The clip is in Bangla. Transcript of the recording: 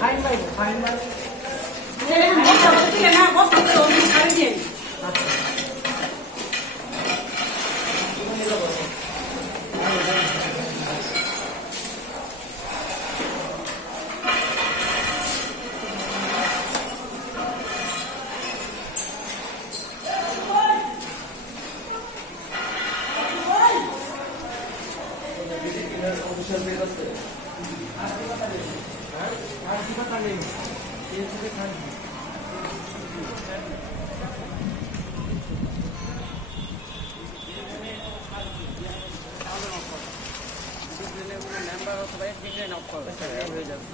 拍卖你拍卖 মেম্বার অথবা একদিকে নক করবে হয়ে যাবে